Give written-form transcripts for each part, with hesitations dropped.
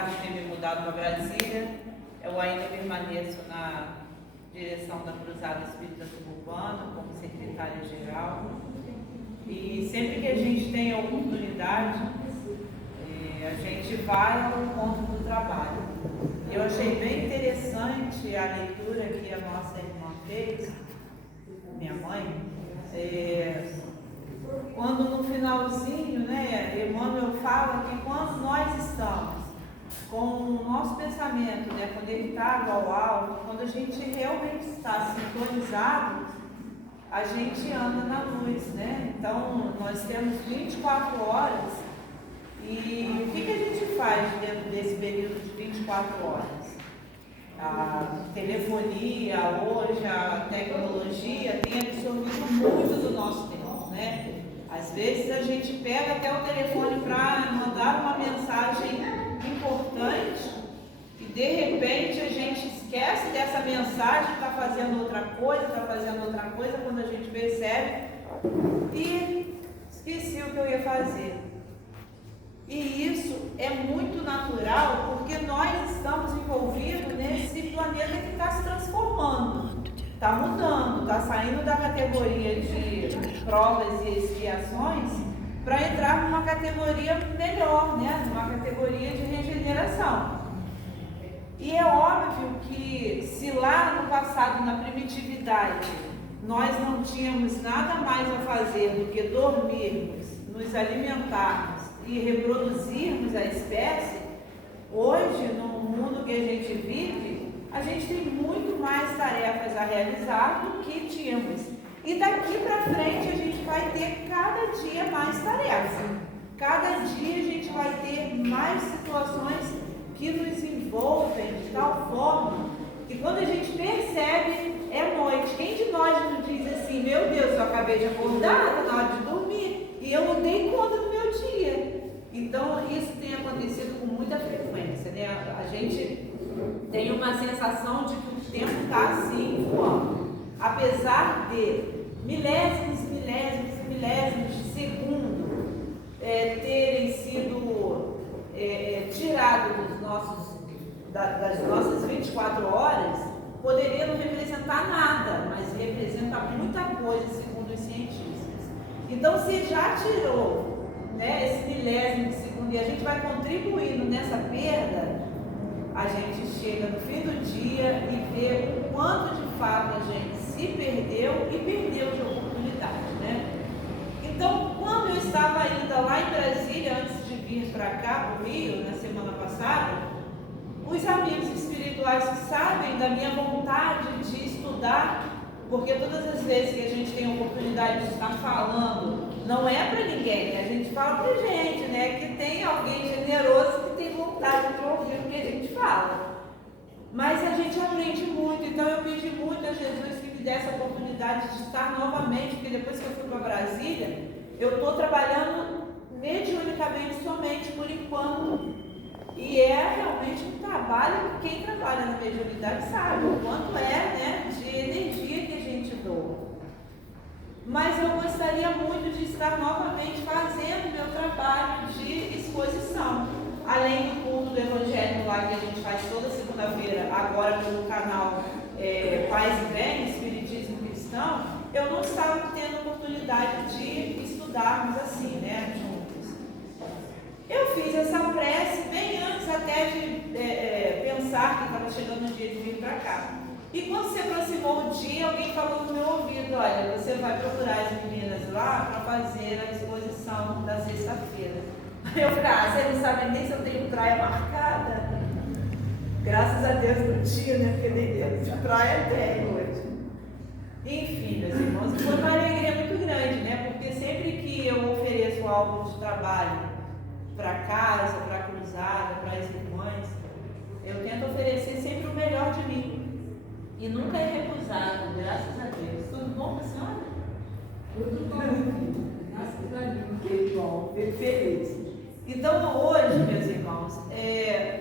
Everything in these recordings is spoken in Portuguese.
apesar de ter me mudado para Brasília, eu ainda permaneço na direção da Cruzada Espírita Suburbana como secretária-geral. E sempre que a gente tem a oportunidade, a gente vai ao encontro do trabalho. Eu achei bem interessante a leitura que a nossa irmã fez, minha mãe, quando no finalzinho, né, Emmanuel fala que quando nós estamos com o nosso pensamento, né, conectado ao alto, quando a gente realmente está sintonizado, a gente anda na luz, né? Então, nós temos 24 horas e o que a gente faz dentro desse período de 24 horas? A telefonia, hoje, a tecnologia tem absorvido muito do nosso tempo, né? Às vezes a gente pega até o telefone para mandar uma mensagem importante e de repente a gente esquece dessa mensagem, está fazendo outra coisa, quando a gente percebe e esqueci o que eu ia fazer. E isso é muito natural porque nós estamos envolvidos nesse planeta que está se transformando, está mudando, está saindo da categoria de provas e expiações para entrar numa categoria melhor, né? Numa categoria de regeneração. E é óbvio que se lá no passado, na primitividade, nós não tínhamos nada mais a fazer do que dormirmos, nos alimentarmos e reproduzirmos a espécie, hoje, no mundo que a gente vive, a gente tem muito mais tarefas a realizar do que tínhamos. E daqui para frente a gente vai ter cada dia mais tarefas. Cada dia a gente vai ter mais situações que nos envolvem de tal forma que quando a gente percebe, é noite. Quem de nós não diz assim, meu Deus, eu acabei de acordar, está na hora de dormir e eu não dei conta do meu dia. Então, isso tem acontecido com muita frequência, né? A gente tem uma sensação de que o tempo está assim, voando. Apesar de milésimos de segundo terem sido tirados das nossas 24 horas, poderia não representar nada, mas representa muita coisa, segundo os cientistas. Então, se já tirou, né, esse milésimo de segundo e a gente vai contribuindo nessa perda, a gente chega no fim do dia e vê o quanto de fato a gente se perdeu e perdeu de oportunidade, né? Então, quando eu estava ainda lá em Brasília, antes de vir para cá, para o Rio, na semana passada, os amigos espirituais que sabem da minha vontade de estudar, porque todas as vezes que a gente tem a oportunidade de estar falando, não é para ninguém, a gente fala para gente, né? Que tem alguém generoso que tem vontade de ouvir o que a gente fala. Mas a gente aprende muito, então eu pedi muito a Jesus que me desse a oportunidade de estar novamente, porque depois que eu fui para Brasília, eu estou trabalhando mediunicamente somente por enquanto. E é realmente um trabalho que quem trabalha na mediunidade sabe o quanto é, né, de energia que a gente doa. Mas eu gostaria muito de estar novamente fazendo meu trabalho de exposição. Além do culto do Evangelho lá que a gente faz toda segunda-feira, agora pelo canal Paz e Bem, Espiritismo Cristão, eu não estava tendo oportunidade de estudarmos assim, né, juntos. Eu fiz essa prece bem antes até de pensar que estava chegando o dia de vir para cá. E quando se aproximou o dia, alguém falou no meu ouvido, olha, você vai procurar as meninas lá para fazer a exposição da sexta-feira. Aí eu falei, vocês não sabem nem se eu tenho praia marcada? Graças a Deus não tinha, né? Porque nem Deus de praia tem hoje. Enfim, meus irmãos, foi uma alegria muito grande, né? Porque sempre que eu ofereço algo de trabalho para casa, para a cruzada, para as irmãs, eu tento oferecer sempre o melhor de mim. E nunca é recusado, graças a Deus. Tudo bom com a senhora? Tudo bom. Graças a Deus. Que bom, fico feliz. Então, hoje, meus irmãos,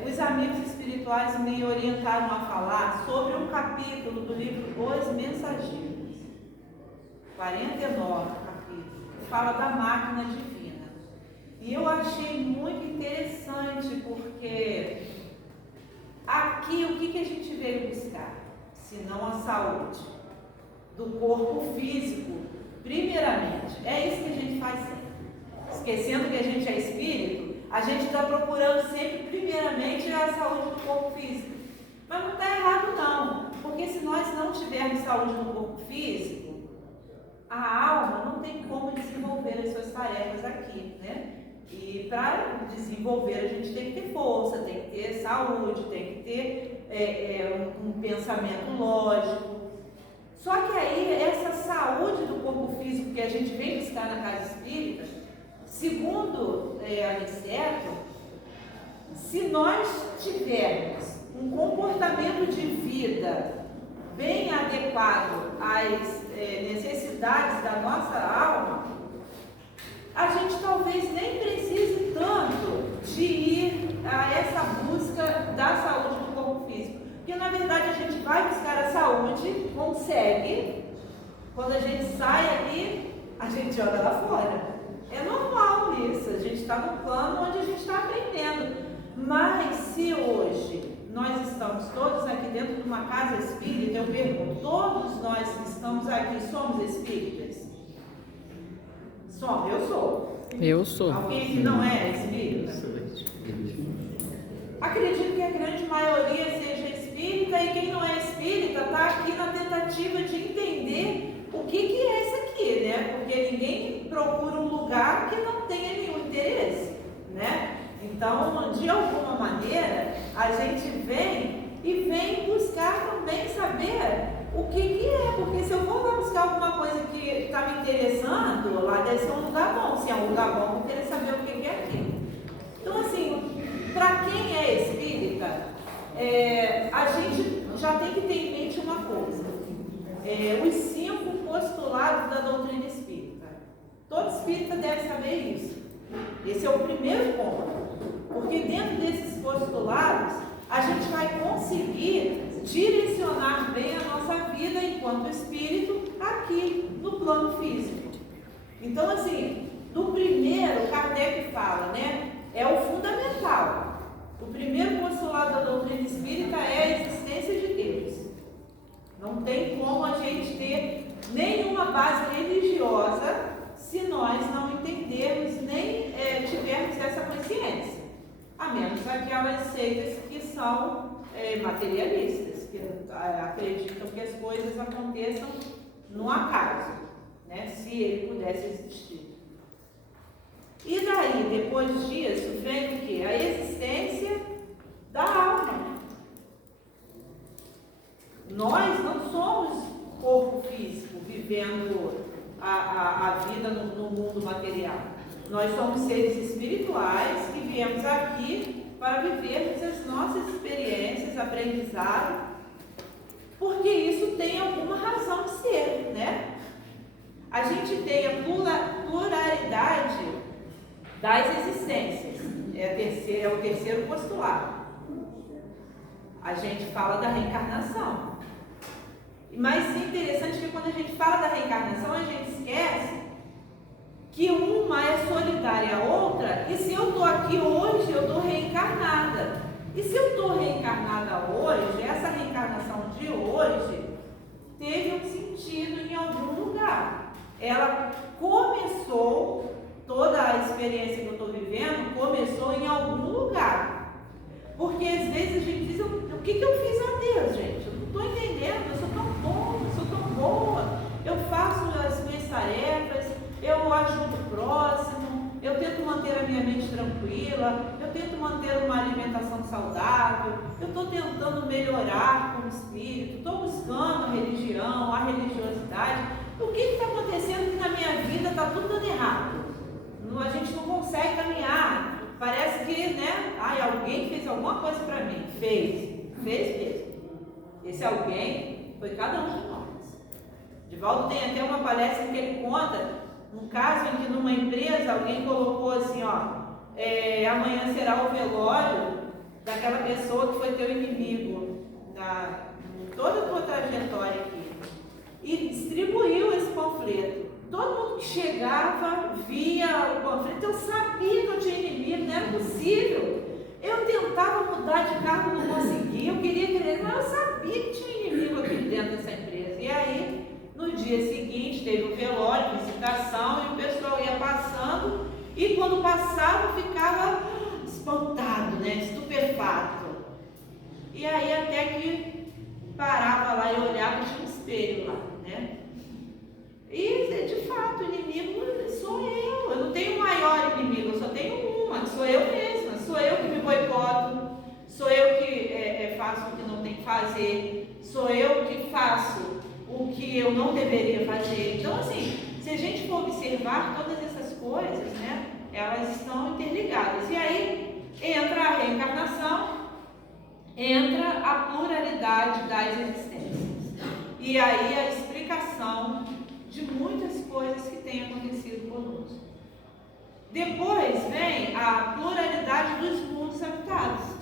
os amigos espirituais me orientaram a falar sobre um capítulo do livro Os Mensageiros. 49 capítulo. Fala da máquina divina. E eu achei muito interessante porque senão a saúde do corpo físico, primeiramente. É isso que a gente faz sempre. Esquecendo que a gente é espírito, a gente está procurando sempre, primeiramente, a saúde do corpo físico. Mas não está errado não, porque se nós não tivermos saúde no corpo físico, a alma não tem como desenvolver as suas tarefas aqui, né? E para desenvolver a gente tem que ter força, tem que ter saúde, tem que ter um pensamento lógico. Só que aí essa saúde do corpo físico que a gente vem buscar na casa espírita, segundo Aniceto, se nós tivermos um comportamento de vida bem adequado às necessidades da nossa alma, a gente talvez nem precise tanto de ir a essa busca da saúde do corpo físico. Porque na verdade a gente vai buscar a saúde, consegue, quando a gente sai ali, a gente joga lá fora. É normal isso, a gente está no plano onde a gente está aprendendo. Mas se hoje nós estamos todos aqui dentro de uma casa espírita, eu pergunto, todos nós que estamos aqui somos espíritas? Somos, eu sou. Eu sou. Alguém que não é espírita? Acredito que a grande maioria seja espírita, e quem não é espírita está aqui na tentativa de entender o que é isso aqui, né? Porque ninguém procura um lugar que não tenha nenhum interesse, né? Então, de alguma maneira, a gente vem buscar também saber o que é, porque se eu for lá buscar alguma coisa que está me interessando, lá deve ser um lugar bom. Se é um lugar bom, eu vou querer saber o que é aquilo. Então, assim, para quem é espírita, a gente já tem que ter em mente uma coisa: os 5 postulados da doutrina espírita. Todo espírita deve saber isso. Esse é o primeiro ponto, porque dentro desses postulados a gente vai conseguir direcionar bem a nossa vida enquanto espírito aqui no plano físico. Então, assim, do primeiro, Kardec fala, né? É o fundamental. O primeiro postulado da doutrina espírita é a existência de Deus. Não tem como a gente ter nenhuma base religiosa se nós não entendermos nem tivermos essa consciência. A menos aquelas seitas que são materialistas, que acreditam que as coisas aconteçam no acaso, né? Se ele pudesse existir. E daí, depois disso, vem o quê? A existência da alma. Nós não somos corpo físico vivendo a vida no mundo material. Nós somos seres espirituais que viemos aqui para vivermos as nossas experiências, aprendizado, porque isso tem alguma razão de ser, né? A gente tem a pluralidade das existências, é o terceiro postulado. A gente fala da reencarnação. Mas interessante que quando a gente fala da reencarnação, a gente esquece que uma é solidária à outra, e se eu estou aqui hoje, eu estou reencarnada. E se eu estou reencarnada hoje, essa reencarnação de hoje teve um sentido em algum lugar. Ela começou, toda a experiência que eu estou vivendo, começou em algum lugar. Porque às vezes a gente diz, o que eu fiz a Deus, gente? Eu não estou entendendo, eu sou tão bom, eu sou tão boa, eu faço as minhas tarefas, eu ajudo o próximo, eu tento manter a minha mente tranquila, eu tento manter uma alimentação saudável, eu estou tentando melhorar como espírito, estou buscando a religião, a religiosidade. O que está acontecendo que na minha vida está tudo dando errado? A gente não consegue caminhar. Parece que, né? Alguém fez alguma coisa para mim. Fez mesmo. Esse alguém foi cada um de nós. Divaldo tem até uma palestra em que ele conta um caso em que numa empresa alguém colocou assim, amanhã será o velório daquela pessoa que foi teu inimigo em toda a tua trajetória aqui. E distribuiu esse panfleto. Todo mundo que chegava via o panfleto. Eu sabia que eu tinha inimigo, não era possível. Eu tentava mudar de cargo, não conseguia. Eu queria crer, mas eu sabia que tinha inimigo aqui. dentro dessa empresa. E aí, no dia seguinte, teve um velório, visitação, e o pessoal ia passando, e quando passava, ficava espantado, né? Estupefato. E aí, até que parava lá e olhava, tinha um espelho lá, né? E, de fato, o inimigo sou eu. Eu não tenho maior inimigo, eu só tenho uma, que sou eu mesma. Sou eu que me boicoto, sou eu que faço o que não tem que fazer, sou eu que faço o que eu não deveria fazer. Então, assim, se a gente for observar todas essas coisas, né, elas estão interligadas. E aí entra a reencarnação, entra a pluralidade das existências. E aí a explicação de muitas coisas que têm acontecido conosco. Depois vem a pluralidade dos mundos habitados.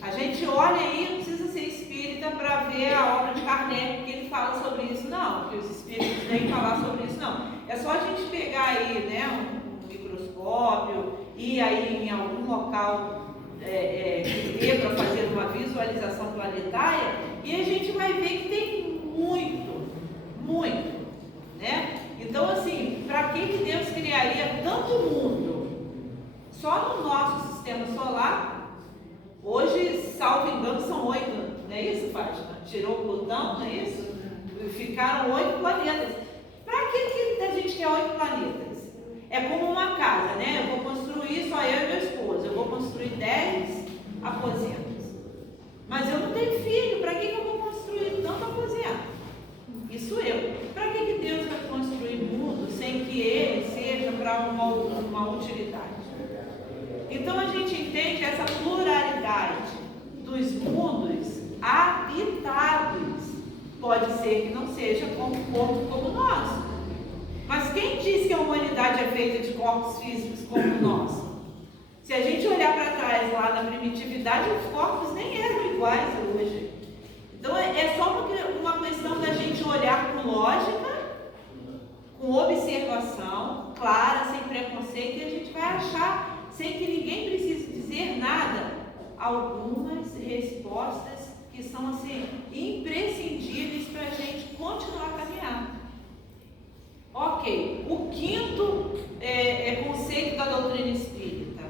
A gente olha aí, não precisa ser espírita para ver a obra de Kardec, que ele fala sobre isso, não, que os espíritos nem falar sobre isso, não. É só a gente pegar aí, né, um microscópio, ir aí em algum local que dê para fazer uma visualização planetária, e a gente vai ver que tem muito, né? Então, assim, para que Deus criaria tanto mundo? Só no nosso sistema solar, hoje, salvo engano, são 8, não é isso, Fátima? Tirou o Plutão, não é isso? Ficaram 8 planetas. Para que a gente quer 8 planetas? É como uma casa, né? Eu vou construir só eu e meu esposo, eu vou construir 10 aposentos. Mas eu não tenho filho, para que eu vou construir tanto aposento? Isso eu. Para que Deus vai construir mundo sem que ele seja para uma utilidade? Então a gente entende essa pluralidade dos mundos habitados. Pode ser que não seja como um corpo como o nosso. Mas quem diz que a humanidade é feita de corpos físicos como o nosso? Se a gente olhar para trás lá na primitividade, os corpos nem eram iguais hoje. Então é só uma questão da gente olhar com lógica, com observação clara, sem preconceito, e a gente vai achar, sem que ninguém precise dizer nada, algumas respostas que são assim imprescindíveis para a gente continuar a caminhar. Ok, o quinto conceito da doutrina espírita.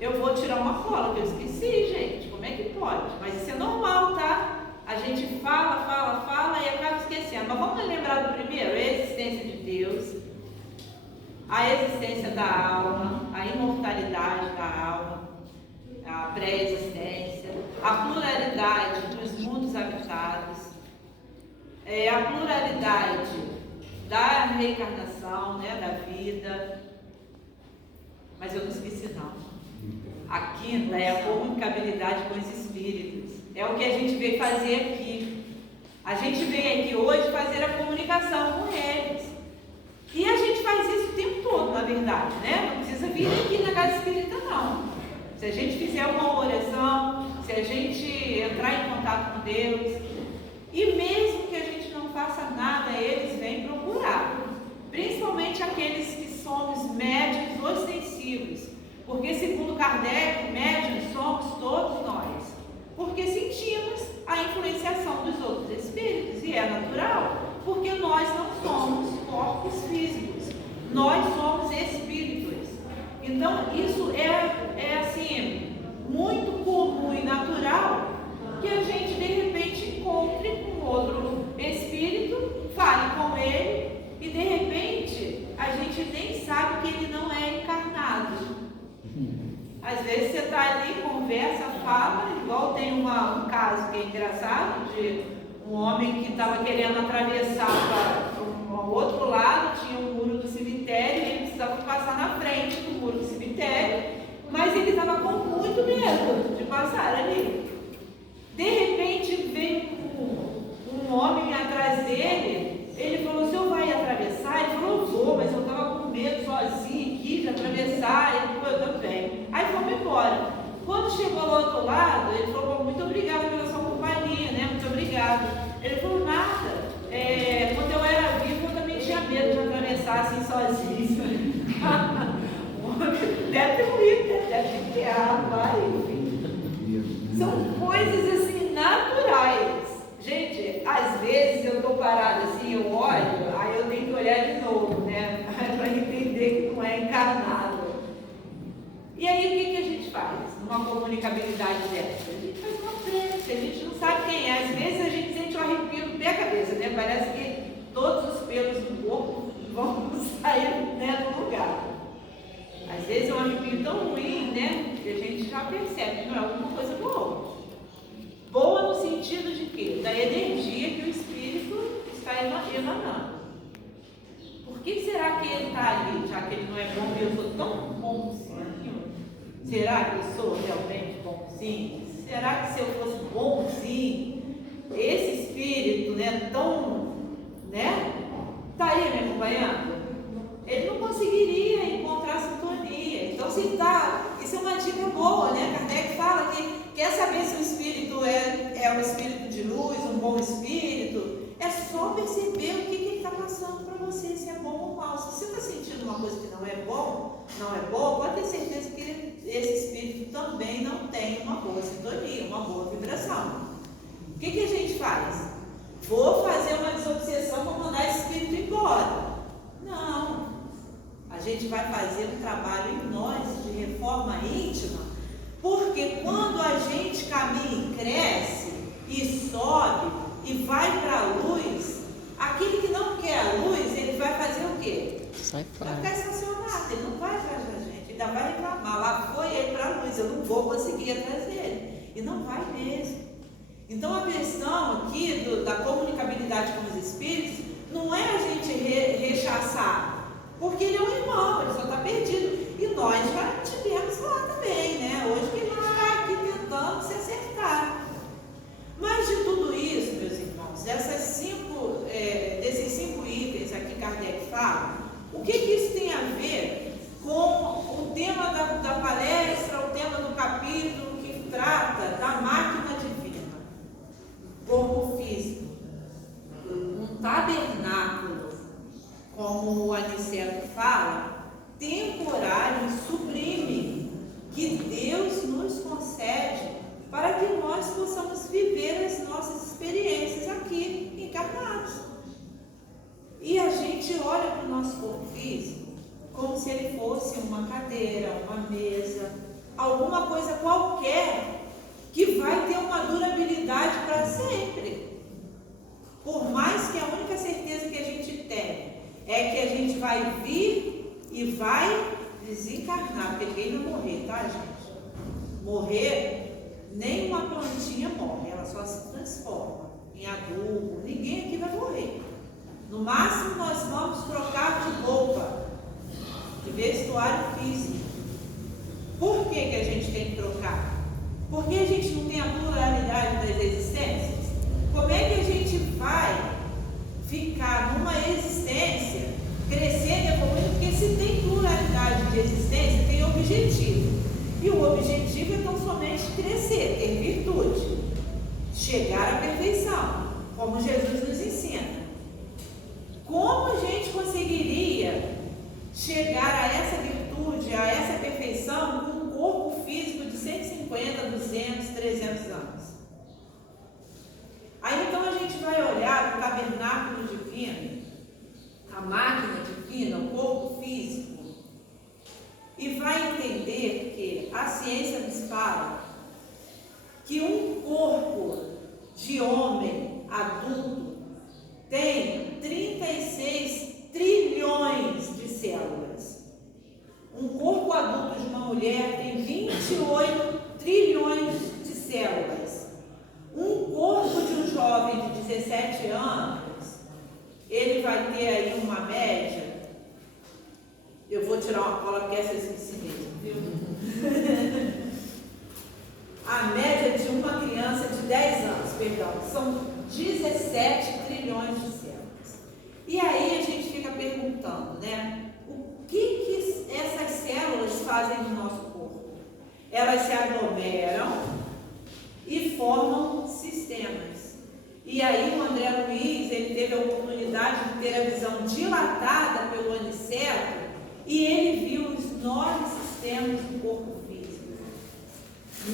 Eu vou tirar uma cola que eu esqueci, gente. Como é que pode? Mas isso é normal, tá? A gente fala e acaba esquecendo. Mas vamos lembrar do primeiro? A existência de Deus, a existência da alma, a imortalidade da alma, a pré-existência, a pluralidade dos mundos habitados, a pluralidade da reencarnação, né, da vida. Mas eu não esqueci, não. A quinta é a comunicabilidade com os espíritos. É o que a gente veio fazer aqui. A gente veio aqui hoje fazer a comunicação com eles. E a gente faz isso o tempo todo, na verdade, né? Não precisa vir aqui na casa espírita, não. Se a gente fizer uma oração, se a gente entrar em contato com Deus, e mesmo que a gente não faça nada, eles vêm procurar. Principalmente aqueles que somos médiuns ostensivos. Porque, segundo Kardec, médiuns somos todos nós. Porque sentimos a influenciação dos outros espíritos. E é natural, porque nós não somos corpos físicos. Nós somos espíritos. Então, isso é assim, muito comum e natural que a gente, de repente, encontre com outro espírito, fale com ele e, de repente, a gente nem sabe que ele não é encarnado. Às vezes você está ali, conversa, fala, igual tem um caso que é engraçado, de um homem que estava querendo atravessar para o outro lado, tinha um muro do cemitério, e ele precisava passar na frente do muro do cemitério, mas ele estava com muito medo de passar ali. De repente veio um homem atrás dele, ele falou: o senhor vai atravessar? Ele falou: eu vou, mas eu estava com medo sozinho aqui de atravessar. Ele falou: eu também. Aí fomos embora. Quando chegou do outro lado, ele falou: muito obrigado pela sua companhia, né? Muito obrigado. Ele falou: nada. Quando eu era vivo, eu também tinha medo de atravessar assim sozinho. Deve ter morrido, deve ter vai, enfim. São coisas assim naturais. Gente, numa comunicabilidade dessa? A gente faz uma prece, a gente não sabe quem é. Às vezes a gente sente um arrepio no pé a cabeça, né? Parece que todos os pelos do corpo vão sair, né, do lugar. Às vezes é um arrepio tão ruim, né, que a gente já percebe que não é alguma coisa boa. Boa no sentido de quê? Da energia que o Espírito está emanando. Por que será que ele está ali, já que ele não é bom e eu sou tão bonzinho? Será que eu sou realmente bonzinho? Será que se eu fosse bonzinho, esse Espírito, né, tão, né, está aí me acompanhando? Ele não conseguiria encontrar sintonia. Então, se tá, isso é uma dica boa, né? Kardec fala que quer saber se o Espírito é um Espírito de luz, um bom Espírito, é só perceber o que ele está passando para você, se é bom ou mal. Se você está sentindo uma coisa que não é bom, não é boa, pode ter certeza que esse Espírito também não tem uma boa sintonia, uma boa vibração. O que a gente faz? Vou fazer uma desobsessão para mandar esse Espírito embora. Não. A gente vai fazer um trabalho em nós de reforma íntima, porque quando a gente caminha e cresce e sobe e vai para a luz, aquele que não quer a luz, ele vai fazer o quê? Sai fora. Vai ficar estacionado, ele não vai atrás da gente, ainda vai reclamar. Lá foi ele para a luz, eu não vou conseguir atrás dele. E não vai mesmo. Então a questão aqui da comunicabilidade com os espíritos não é a gente rechaçar, porque ele é um irmão, ele só está perdido. E nós já tivemos lá também, né? Hoje que a gente está aqui tentando se acertar. Mas de tudo isso, meus irmãos, desses 5 itens aqui que Kardec fala, o que isso tem a ver com o tema da palestra, o tema do capítulo que trata da máquina divina, corpo físico, um tabernáculo, como o Aniceto fala, temporário e sublime, que Deus nos concede para que nós possamos viver as nossas experiências aqui, encarnados. E a gente olha para o nosso corpo físico como se ele fosse uma cadeira, uma mesa, alguma coisa qualquer que vai ter uma durabilidade para sempre. Por mais que a única certeza que a gente tem é que a gente vai vir e vai desencarnar, porque ninguém vai morrer, tá, gente? Morrer, nem uma plantinha morre, ela só se transforma em adubo, ninguém aqui vai morrer. No máximo nós vamos trocar de roupa, de vestuário físico. Por que a gente tem que trocar? Porque a gente não tem a pluralidade das existências? Como é que a gente vai ficar numa existência crescendo e evoluindo? Porque se tem pluralidade de existência, tem objetivo. E o objetivo é tão somente crescer, ter virtude, chegar à perfeição, como Jesus nos ensina. Como a gente conseguiria chegar a essa virtude, a essa perfeição, com um corpo físico de 150, 200, 300 anos? Aí então a gente vai olhar para o tabernáculo divino, a máquina divina, o corpo físico, e vai entender que a ciência nos fala que um corpo de homem adulto tem 36 trilhões de células. Um corpo adulto de uma mulher tem 28 trilhões de células. Um corpo de um jovem de 17 anos, ele vai ter aí uma média. Eu vou tirar uma cola porque essa é assim mesmo, viu? A média de uma criança de 10 anos, perdão, são 17 trilhões de células. E aí a gente fica perguntando, né? O que essas células fazem no nosso corpo? Elas se aglomeram e formam sistemas. E aí o André Luiz, ele teve a oportunidade de ter a visão dilatada pelo Aniceto e ele viu os 9 sistemas do corpo físico.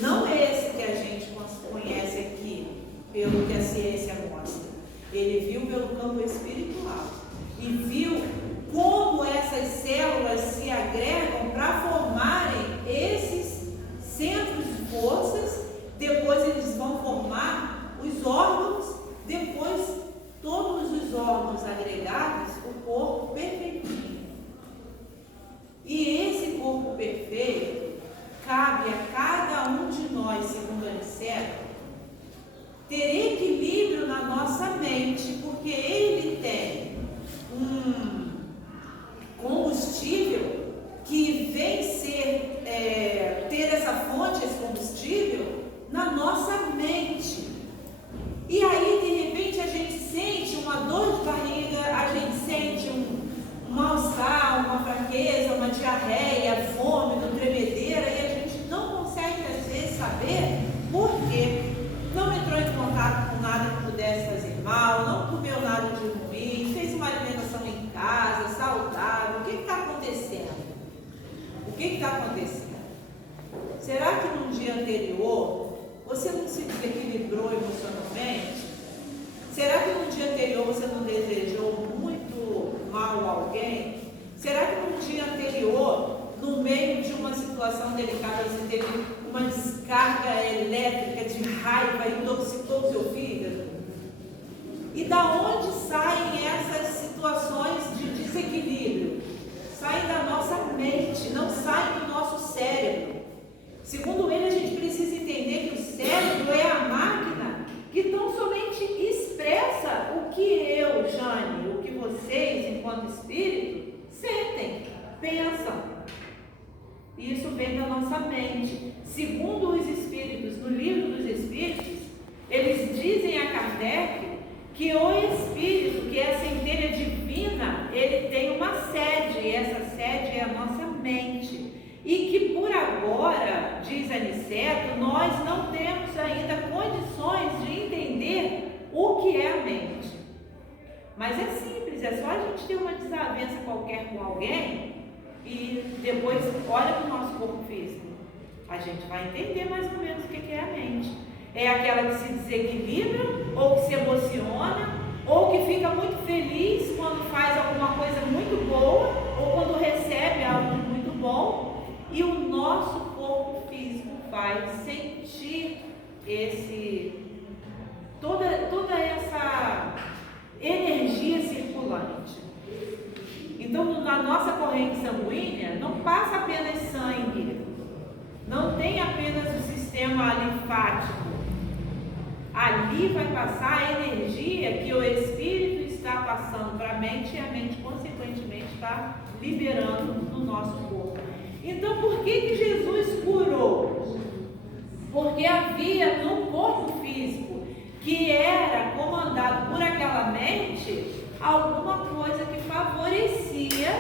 Não esse que a gente conhece aqui, pelo que a ciência mostra. Ele viu pelo campo espiritual e viu como essas células se agregam para formarem esses centros forças, depois eles vão formar os órgãos, depois todos os órgãos agregados, o corpo perfeitinho. E esse corpo perfeito cabe a cada um de nós, segundo Aniceto, ter equilíbrio na nossa mente, porque ele tem um combustível que vem ter essa fonte, esse combustível, na nossa mente. E aí, de repente, a gente sente uma dor de barriga, a gente sente um mal-estar, uma fraqueza, uma diarreia, vômito, tremedeira, e a gente não consegue, às vezes, saber por quê. Não entrou em contato com nada que pudesse fazer mal, não comeu nada de ruim, fez uma alimentação em casa, saudável. O que está acontecendo? O que está acontecendo? Será que no dia anterior você não se desequilibrou emocionalmente? Será que no dia anterior você não desejou muito mal a alguém? Será que no dia anterior, no meio de uma situação delicada, você teve uma descarga elétrica de raiva e intoxicou o seu fígado? E da onde saem essas situações de desequilíbrio? Saem da nossa mente, não saem do nosso cérebro. Segundo ele, a gente precisa entender que o cérebro é a máquina que tão somente expressa o que eu, Jane, o que vocês, enquanto espírito, sentem, pensam. Isso vem da nossa mente. Segundo os espíritos, no livro dos espíritos, eles dizem a Kardec que o espírito, que é a centelha divina, ele tem uma sede, e essa sede é a nossa mente. E que por agora, diz Aniceto, nós não temos ainda condições de entender o que é a mente. Mas é simples, é só a gente ter uma desavença qualquer com alguém e depois olha para o nosso corpo físico. A gente vai entender mais ou menos o que é a mente. É aquela que se desequilibra, ou que se emociona, ou que fica muito feliz quando faz alguma coisa muito boa, ou quando recebe algo muito bom. E o nosso corpo físico vai sentir toda essa energia circulante. Então, na nossa corrente sanguínea, não passa apenas sangue, não tem apenas o sistema linfático. Ali vai passar a energia que o espírito está passando para a mente e a mente, consequentemente, está liberando no nosso corpo. Então, por que Jesus curou? Porque havia no corpo físico, que era comandado por aquela mente, alguma coisa que favorecia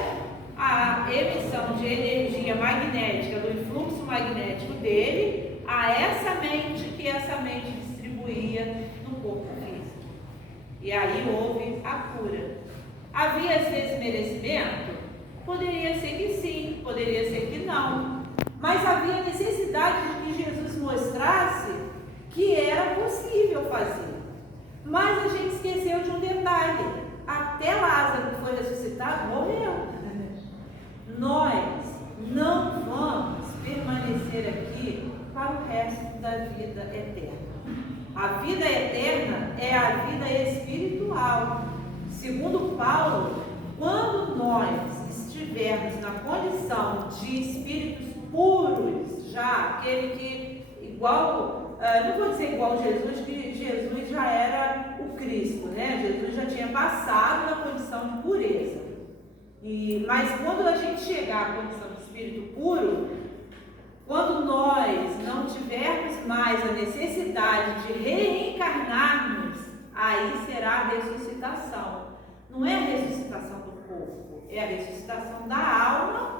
a emissão de energia magnética, do influxo magnético dele, a essa mente, que essa mente distribuía no corpo físico. E aí houve a cura. Havia esse desmerecimento? Poderia ser que sim, poderia ser que não. Mas havia necessidade de que Jesus mostrasse que era possível fazer. Mas a gente esqueceu de um detalhe. Até Lázaro, que foi ressuscitado, morreu. Nós não vamos permanecer aqui para o resto da vida eterna. A vida eterna é a vida espiritual. Segundo Paulo, quando nós estivermos na condição de espíritos puros, já aquele que não vou dizer igual Jesus, que Jesus já era o Cristo, né? Jesus já tinha passado na condição de pureza. Mas quando a gente chegar à condição de espírito puro, quando nós não tivermos mais a necessidade de reencarnarmos, aí será a ressuscitação. Não é a ressuscitação do corpo, é a ressuscitação da alma,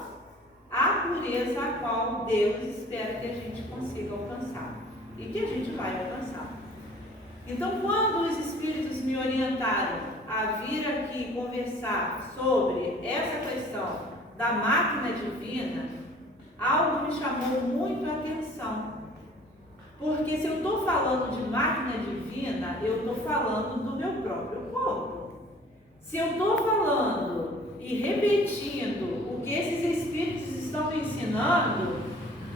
a pureza a qual Deus espera que a gente consiga alcançar e que a gente vai alcançar. Então, quando os espíritos me orientaram a vir aqui conversar sobre essa questão da máquina divina, algo me chamou muito a atenção. Porque se eu estou falando de máquina divina, eu estou falando do meu próprio corpo. Se eu estou falando e repetindo o que esses espíritos estão me ensinando,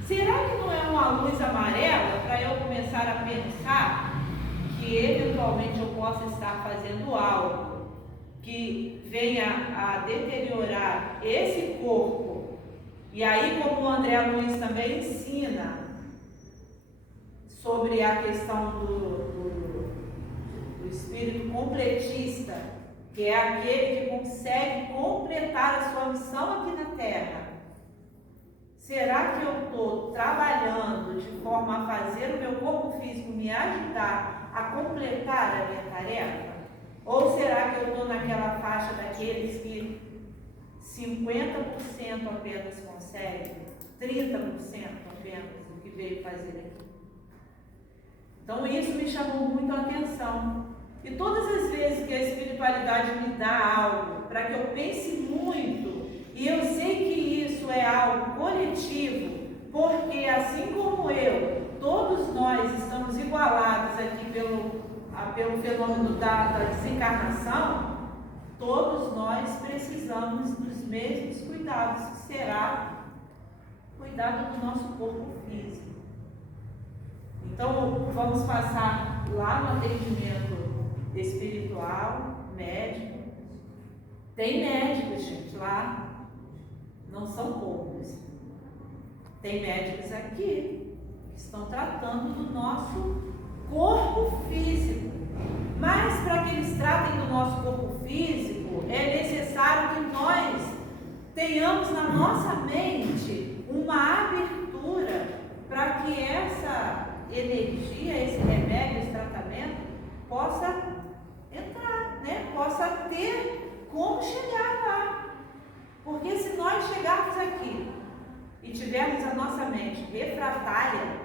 Será que não é uma luz amarela para eu começar a pensar que eventualmente eu possa estar fazendo algo que venha a deteriorar esse corpo? E aí, como o André Luiz também ensina sobre a questão do espírito completista, que é aquele que consegue completar a sua missão aqui na Terra. Será que eu estou trabalhando de forma a fazer o meu corpo físico me ajudar a completar a minha tarefa? Ou será que eu estou naquela faixa daqueles que 50% apenas conseguem, 30% apenas do que veio fazer aqui? Então isso me chamou muito a atenção. E todas as vezes que a espiritualidade me dá algo para que eu pense muito, e eu sei que isso é algo coletivo, porque assim como eu, todos nós estamos igualados aqui pelo fenômeno da desencarnação, todos nós precisamos dos mesmos cuidados, que será cuidado do nosso corpo físico. Então, vamos passar lá no atendimento espiritual, médico. Tem médicos, gente, lá. Não são poucos. Tem médicos aqui que estão tratando do nosso corpo físico. Mas para que eles tratem do nosso corpo físico, é necessário que nós tenhamos na nossa mente uma abertura para que essa energia, esse remédio, esse tratamento possa entrar, né? Possa ter como chegar lá. Porque se nós chegarmos aqui e tivermos a nossa mente refratária,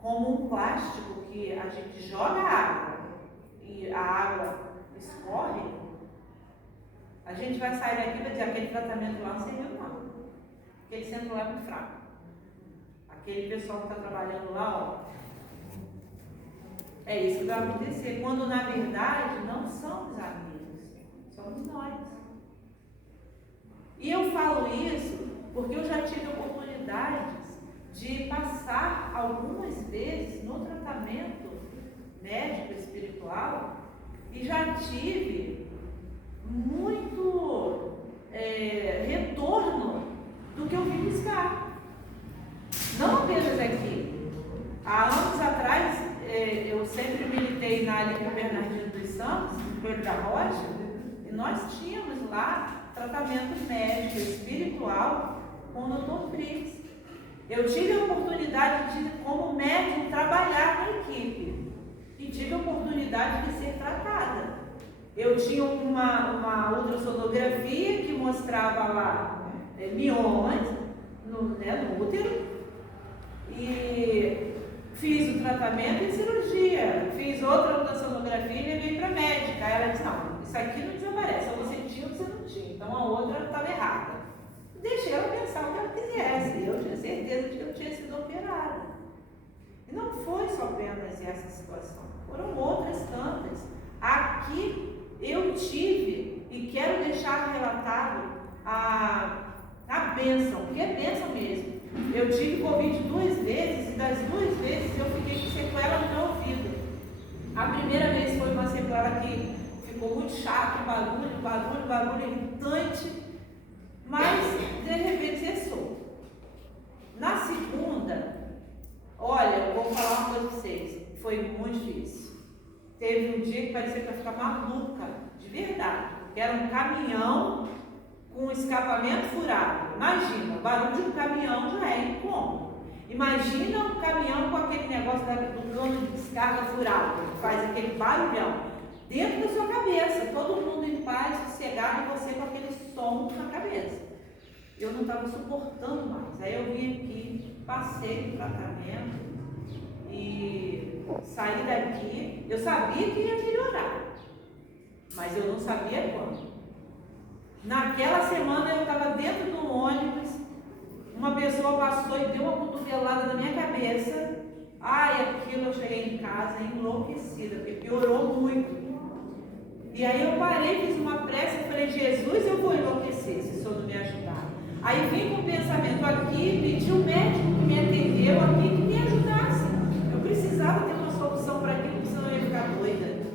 como um plástico que a gente joga água e a água escorre, a gente vai sair daqui e vai dizer: aquele tratamento lá não serviu não, aquele centro lá é muito fraco, aquele pessoal que está trabalhando lá, ó. É isso que vai acontecer, quando na verdade não somos amigos, somos nós. E eu falo isso porque eu já tive oportunidades de passar algumas vezes no tratamento médico espiritual e já tive muito retorno do que eu vim buscar. Não apenas aqui. Há anos atrás, eu sempre militei na área com o Bernardino dos Santos, no Coelho da Rocha, e nós tínhamos lá tratamento médico espiritual com o Dr. Fritz. Eu tive a oportunidade de, como médico, trabalhar na equipe e tive a oportunidade de ser tratada. Eu tinha uma ultrassonografia que mostrava lá miomas no útero e fiz o tratamento e cirurgia. Fiz outra ultrassonografia e levei para a médica. Ela disse: não, isso aqui não desaparece, ou você tinha ou você não tinha. Então a outra estava errada. Deixei ela pensar o que ela quisesse. Eu tinha certeza de que eu tinha sido operada. E não foi só apenas essa situação, foram outras tantas. Aqui eu tive, e quero deixar relatado a bênção, que é bênção mesmo. Eu tive Covid 2 vezes, e das 2 vezes eu fiquei com sequela no meu ouvido. A primeira vez foi uma sequela que ficou muito chato, barulho irritante, mas de repente cessou. Na segunda, olha, eu vou falar uma coisa para vocês, foi muito difícil. Teve um dia que parecia que eu ia ficar maluca, de verdade, porque era um caminhão com escapamento furado. Imagina, o barulho de um caminhão já é incômodo. Imagina um caminhão com aquele negócio do cano de descarga furado, que faz aquele barulhão dentro da sua cabeça, todo mundo em paz, sossegado, e você com aquele som na cabeça. Eu não estava suportando mais. Aí eu vim aqui, passei o tratamento e saí daqui. Eu sabia que ia melhorar, mas eu não sabia quando. Naquela semana eu estava dentro do ônibus, uma pessoa passou e deu uma cotovelada na minha cabeça. Ai, aquilo, eu cheguei em casa enlouquecida, porque piorou muito. E aí eu parei, fiz uma prece e falei: Jesus, eu vou enlouquecer se o Senhor não me ajudar. Aí vim com o pensamento aqui, pedi o médico que me atendeu aqui que me ajudasse. Eu precisava ter uma solução para aquilo, porque senão eu ia ficar doida.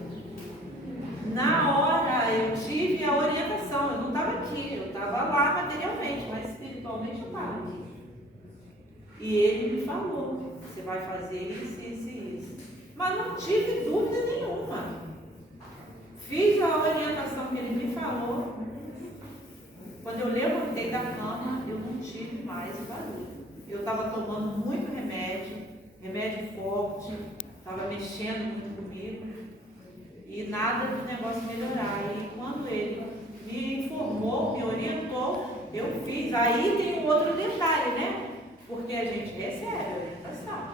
Na hora eu tive a orientação, eu não estava aqui, eu estava lá materialmente, mas espiritualmente eu estava aqui. E ele me falou, você vai fazer isso, isso e isso. Mas não tive dúvida nenhuma. Fiz a orientação que ele me falou. Quando eu levantei da cama, eu não tive mais barulho. Eu estava tomando muito remédio forte, estava mexendo muito comigo, e nada do negócio melhorar. E quando ele me informou, me orientou, eu fiz. Aí tem um outro detalhe, né? Porque a gente recebe a orientação.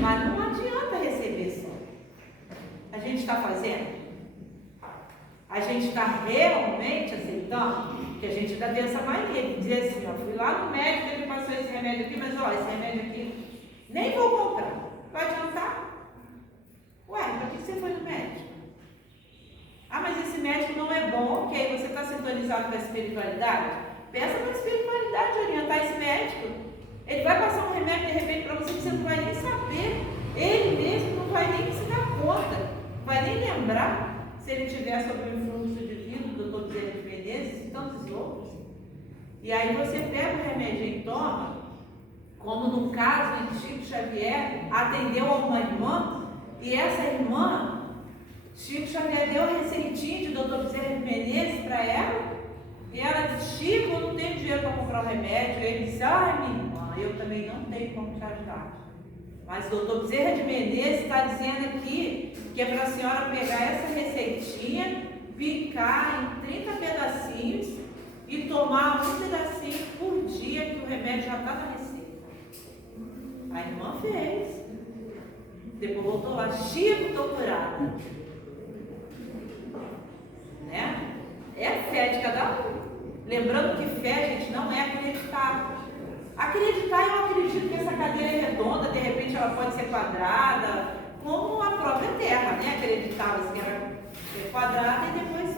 Mas não adianta receber só. A gente está fazendo? A gente está realmente aceitando? Que a gente ainda tem essa mania de dizer assim, ó, fui lá no médico, ele passou esse remédio aqui, mas ó, esse remédio aqui nem vou comprar. Vai adiantar? Ué, para que você foi no médico? Ah, mas esse médico não é bom, que aí você está sintonizado com a espiritualidade? Peça para a espiritualidade orientar esse médico. Ele vai passar um remédio de repente para você que você não vai nem saber. Ele mesmo não vai nem se dar conta, não vai nem lembrar. Se ele tiver sob o influxo divino do Dr. Bezerra de Menezes e tantos outros. E aí você pega o remédio e toma, como no caso de Chico Xavier, atendeu a uma irmã, e essa irmã, Chico Xavier deu a receitinha de Dr. Bezerra de Menezes para ela, e ela disse, Chico, eu não tenho dinheiro para comprar o remédio. E ele disse, ai minha irmã, eu também não tenho como te ajudar. Mas o Dr. Bezerra de Menezes está dizendo aqui que é para a senhora pegar essa receitinha, picar em 30 pedacinhos e tomar um pedacinho por dia, que o remédio já está na receita. A irmã fez. Depois voltou lá, Chico, estou curada. Né? É a fé de cada um. Lembrando que fé, gente, não é acreditar. Acreditar, eu acredito que essa cadeira é redonda, de repente ela pode ser quadrada, como a própria Terra, né? Acreditava que era quadrada e depois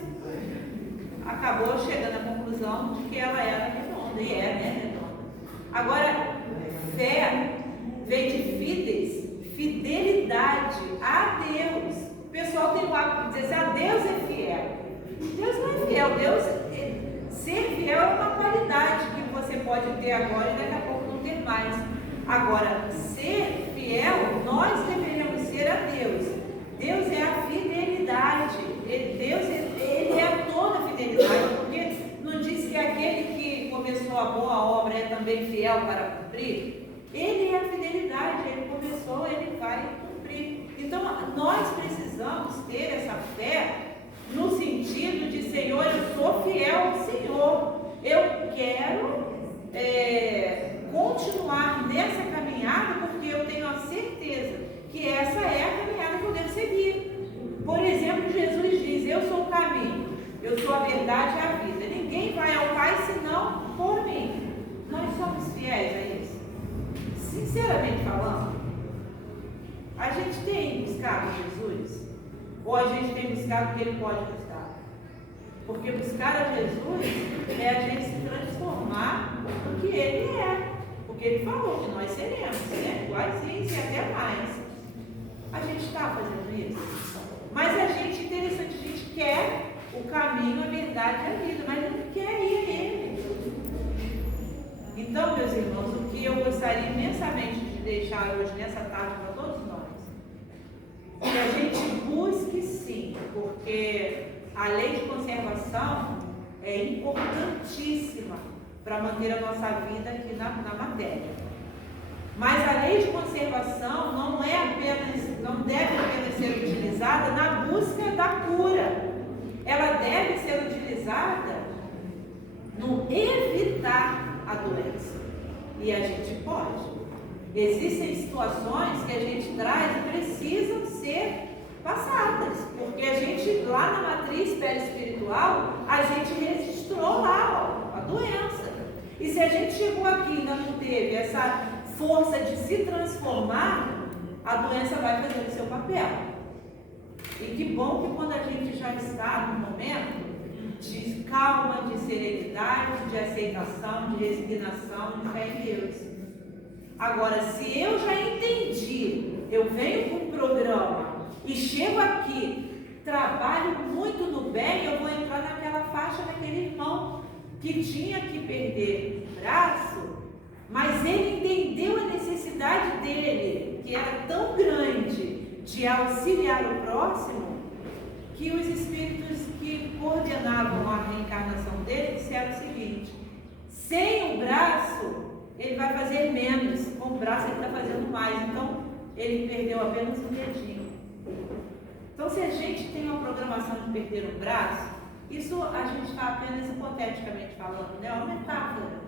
acabou chegando à conclusão de que ela era redonda, e é, né, redonda. Agora, fé vem de fides, fidelidade a Deus. O pessoal tem o hábito de dizer assim, Deus é fiel. Deus não é fiel, ser fiel é uma qualidade que você pode ter agora e daqui a pouco não ter mais. Agora, ser fiel, nós deveríamos ser a Deus. Deus é a fidelidade. Deus, Ele é toda a fidelidade, porque não diz que aquele que começou a boa obra é também fiel para cumprir? Ele é a fidelidade, Ele começou, Ele vai cumprir. Então, nós precisamos ter essa fé no sentido de, Senhor, eu sou fiel ao Senhor, eu quero continuar nessa caminhada, porque eu tenho a certeza que essa é a caminhada que eu devo seguir. Por exemplo, Jesus diz, eu sou o caminho, eu sou a verdade e a vida, ninguém vai ao Pai senão por mim. Nós somos fiéis a isso? Sinceramente falando, a gente tem buscado Jesus? Ou a gente tem buscado o que Ele pode nos dar? Porque buscar a Jesus é a gente se transformar no que Ele é. Porque Ele falou que nós seremos, né? Iguaizinhos e até mais. A gente está fazendo isso? Mas a gente, interessante, a gente quer o caminho, a verdade e a vida, mas não quer ir a Ele. Então, meus irmãos, o que eu gostaria imensamente de deixar hoje nessa tarde para todos nós, que a gente busque sim, porque a lei de conservação é importantíssima para manter a nossa vida aqui na matéria. Mas a lei de conservação não deve apenas ser utilizada na busca da cura. Ela deve ser utilizada no evitar a doença. E a gente pode. Existem situações que a gente traz e precisam ser passadas, porque a gente, lá na matriz perispiritual, a gente registrou lá a doença. E se a gente chegou aqui e ainda não teve essa força de se transformar, a doença vai fazer o seu papel. E que bom que quando a gente já está no momento de calma, de serenidade, de aceitação, de resignação, de fé em Deus. Agora, se eu já entendi, eu venho com um programa e chego aqui, trabalho muito no bem, eu vou entrar naquela faixa daquele irmão que tinha que perder o braço, mas ele entendeu a necessidade dele, que era tão grande, de auxiliar o próximo, que os espíritos que coordenavam a reencarnação dele disseram o seguinte: sem o braço, ele vai fazer menos, com o braço ele está fazendo mais, então ele perdeu apenas um dedinho. Então, se a gente tem uma programação de perder um braço, isso a gente está apenas hipoteticamente falando, né? É uma metáfora.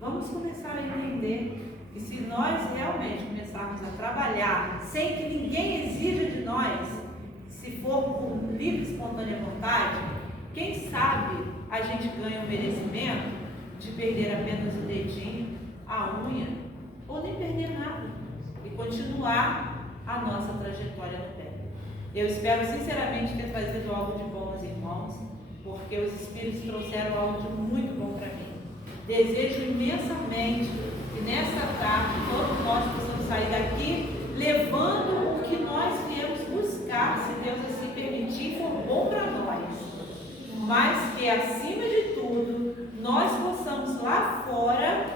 Vamos começar a entender que se nós realmente começarmos a trabalhar sem que ninguém exija de nós, se for por livre e espontânea vontade, quem sabe a gente ganha o merecimento de perder apenas o dedinho, a unha, ou nem perder nada e continuar a nossa trajetória no pé. Eu espero sinceramente ter trazido algo de bom aos irmãos, porque os Espíritos trouxeram algo de muito bom para mim. Desejo imensamente que nesta tarde todos nós possamos sair daqui levando o que nós viemos buscar, se Deus assim permitir, for bom para nós. Mas que acima de tudo, nós possamos lá fora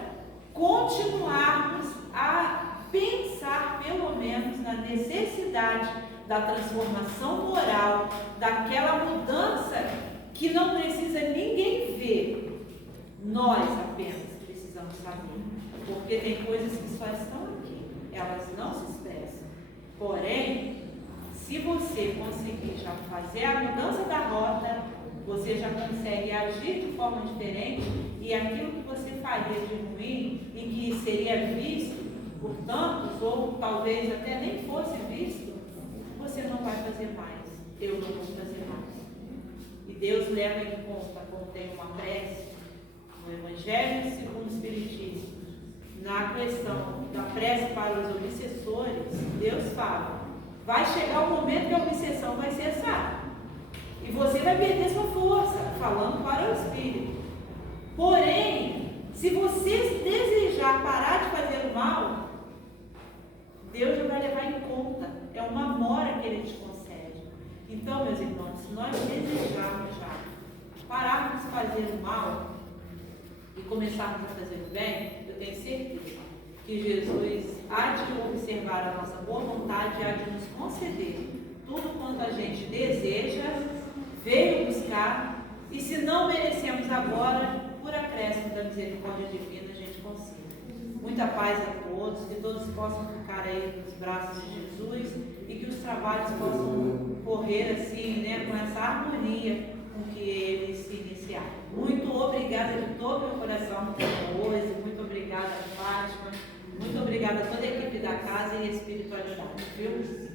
continuarmos a pensar pelo menos na necessidade da transformação moral, daquela mudança que não precisa ninguém ver. Nós apenas precisamos saber, porque tem coisas que só estão aqui, elas não se expressam. Porém, se você conseguir já fazer a mudança da rota, você já consegue agir de forma diferente, e aquilo que você faria de ruim e que seria visto por tantos, ou talvez até nem fosse visto, você não vai fazer mais. Eu não vou fazer mais. E Deus leva em conta, como tem uma prece no Evangelho segundo o Espiritismo, na questão da prece para os obsessores, Deus fala: vai chegar o momento que a obsessão vai cessar e você vai perder sua força, falando para o Espírito. Porém, se você desejar parar de fazer o mal, Deus já vai levar em conta, é uma mora que Ele te concede. Então, meus irmãos, se nós desejarmos já pararmos de fazer o mal e começarmos a fazer o bem, eu tenho certeza que Jesus há de observar a nossa boa vontade e há de nos conceder tudo quanto a gente deseja, veio buscar, e se não merecemos agora, por acréscimo da misericórdia divina, a gente consiga. Muita paz a todos, que todos possam ficar aí nos braços de Jesus e que os trabalhos possam correr assim, né, com essa harmonia com que eles se iniciaram. Muito obrigada de todo o meu coração por hoje, muito obrigada, Fátima, muito obrigada a toda a equipe da casa e a espiritualidade, viu?